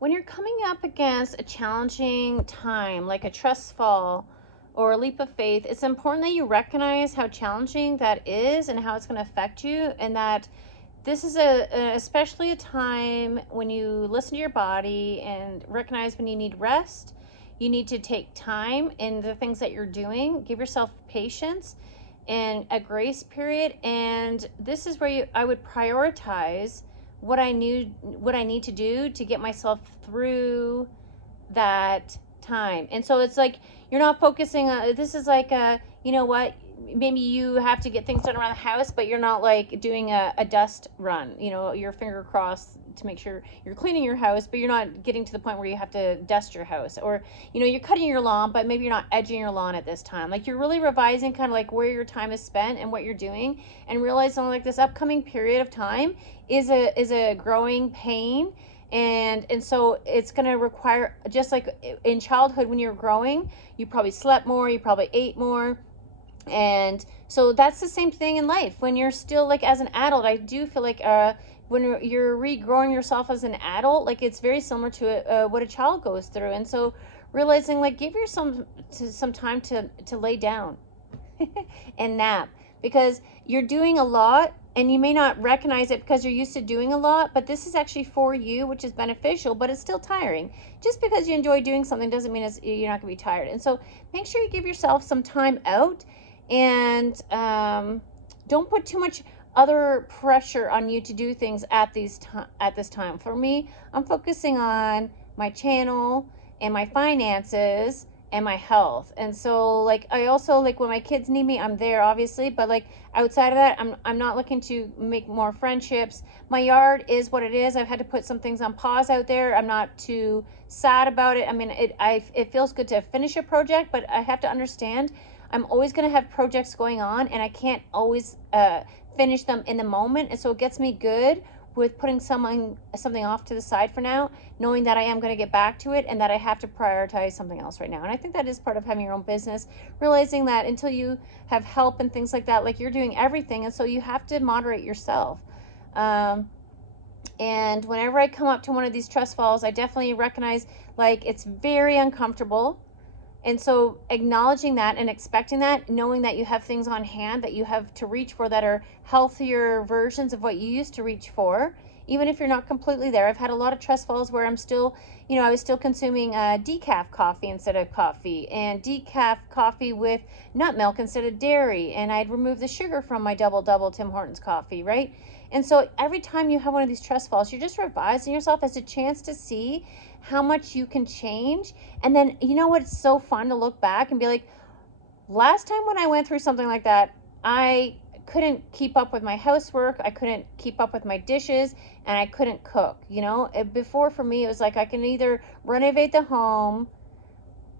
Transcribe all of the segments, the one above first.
When you're coming up against a challenging time, like a trust fall or a leap of faith, it's important that you recognize how challenging that is and how it's going to affect you, and that this is especially a time when you listen to your body and recognize when you need rest. You need to take time in the things that you're doing. Give yourself patience and a grace period. And this is where I would prioritize what I need to do to get myself through that time. And so it's like you're not focusing on, this is like you know what, maybe you have to get things done around the house, but you're not like doing a dust run, you know, your finger crossed to make sure you're cleaning your house, but you're not getting to the point where you have to dust your house. Or, you know, you're cutting your lawn, but maybe you're not edging your lawn at this time. Like, you're really revising kind of like where your time is spent and what you're doing, and realizing like this upcoming period of time is a growing pain. And so it's going to require, just like in childhood when you're growing, you probably slept more, you probably ate more. And so that's the same thing in life when you're still like as an adult. I do feel like when you're regrowing yourself as an adult, like it's very similar to what a child goes through. And so realizing, like, give yourself some time to lay down and nap, because you're doing a lot and you may not recognize it because you're used to doing a lot, but this is actually for you, which is beneficial, but it's still tiring. Just because you enjoy doing something doesn't mean you're not going to be tired. And so make sure you give yourself some time out, and don't put too much other pressure on you to do things at this time. For me, I'm focusing on my channel and my finances and my health. And so, like, I also, like, when my kids need me, I'm there, obviously, but like outside of that, I'm not looking to make more friendships. My yard is what it is. I've had to put some things on pause out there. I'm not too sad about it. I mean, it feels good to finish a project, but I have to understand I'm always going to have projects going on, and I can't always finish them in the moment. And so it gets me good with putting something off to the side for now, knowing that I am going to get back to it and that I have to prioritize something else right now. And I think that is part of having your own business, realizing that until you have help and things like that, like, you're doing everything, and so you have to moderate yourself. And whenever I come up to one of these trust falls, I definitely recognize, like, it's very uncomfortable. And so acknowledging that and expecting that, knowing that you have things on hand that you have to reach for that are healthier versions of what you used to reach for, even if you're not completely there. I've had a lot of trust falls where I'm still, you know, I was still consuming decaf coffee instead of coffee, and decaf coffee with nut milk instead of dairy, and I'd remove the sugar from my double Tim Hortons coffee, right? And so every time you have one of these trust falls, you're just revising yourself as a chance to see how much you can change. And then, you know what, it's so fun to look back and be like, last time when I went through something like that, I couldn't keep up with my housework, I couldn't keep up with my dishes, and I couldn't cook. You know, before, for me, it was like I can either renovate the home,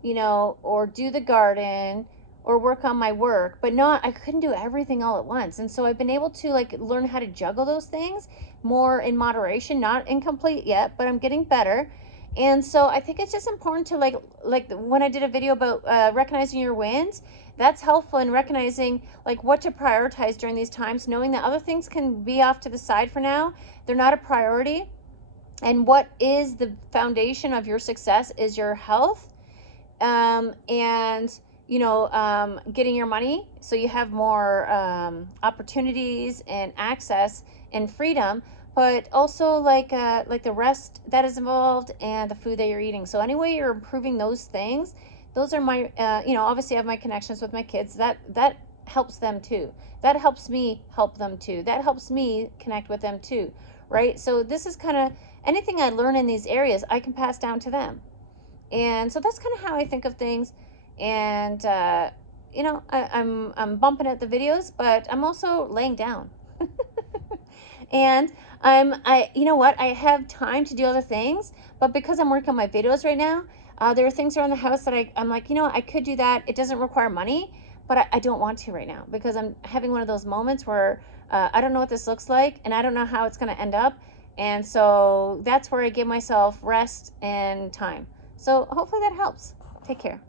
you know, or do the garden or work on my work, but I couldn't do everything all at once. And so I've been able to, like, learn how to juggle those things more in moderation, not incomplete yet, but I'm getting better. And so I think it's just important to, like when I did a video about recognizing your wins, that's helpful in recognizing, like, what to prioritize during these times, knowing that other things can be off to the side for now. They're not a priority. And what is the foundation of your success is your health, and, you know, getting your money so you have more opportunities and access and freedom, but also like the rest that is involved and the food that you're eating. So anyway, you're improving those things. Those are my, you know, obviously I have my connections with my kids. That helps them too. That helps me help them too. That helps me connect with them too, right? So this is kind of, anything I learn in these areas, I can pass down to them. And so that's kind of how I think of things. And, you know, I'm bumping out the videos, but I'm also laying down. And you know what, I have time to do other things, but because I'm working on my videos right now, there are things around the house that I'm like, you know, I could do that. It doesn't require money, but I don't want to right now, because I'm having one of those moments where I don't know what this looks like, and I don't know how it's going to end up. And so that's where I give myself rest and time. So hopefully that helps. Take care.